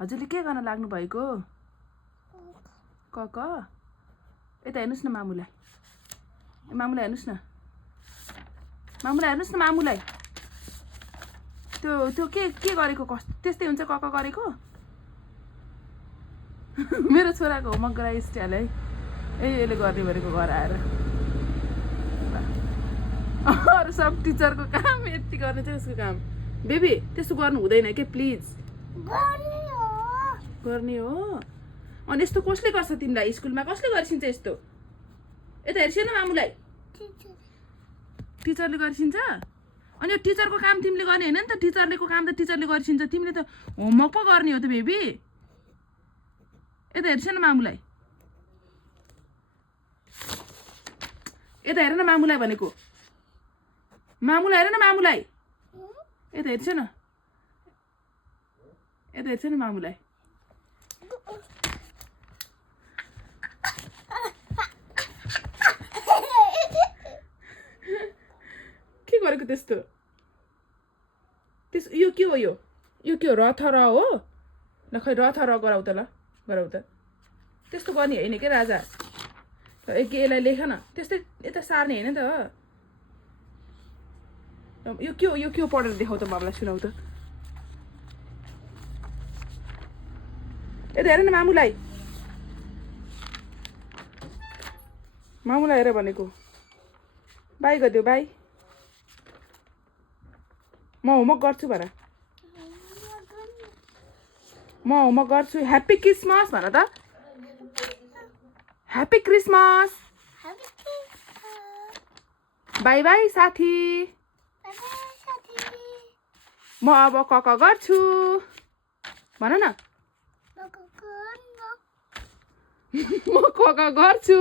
हजुरले के गर्न लाग्नु भएको क यता हेर्नुस् न मामुलाई हेर्नुस् न मामुलाई त्यो के गरेको कस्तो त्यस्तै हुन्छ क गरेको मेरो छोराको होमवर्क गराइ स्टाइल है यसले गर्ने भनेको घर आएर अरू सब टिचरको काम यति गर्ने चाहिँ उसको काम बेबी त्यस्तो गर्नु हुँदैन के प्लिज गर्ने हो अनि यस्तो कसले गर्छ तिमीलाई स्कुलमा कसले गर्छिन्छ यस्तो यता हेर्छ न मामुलाई टिचरले गर्छिन्छ अनि यो टिचरको काम तिमीले गर्ने हैन नि त टिचरलेको काम त टिचरले गर्छिन्छ तिमीले त होमवर्क पो गर्ने हो त बेबी यता हेर्छ न मामुलाई यता हेर न मामुलाई भनेको मामुलाई हेर न मामुलाई यता हेर्छ न मामुलाई के गरेको त्यस्तो यो के हो यो के हो रथ र हो ल खै रथ र गराउ त त्यस्तो गर्ने हैन के राजा यसलाई लेख न त्यस्तै यता सार्ने हैन त यो के हो पढेर देखाउ त बाबुलाई सुनाउ त यता हेर न मामुलाई हेर भनेको बाई गरिदियो बाई म होमवर्क गर्छु भन ह्याप्पी क्रिसमस भन त ह्याप्पी क्रिसमस बाई बाई साथी म अब क गर्छु भन न म क गर्छु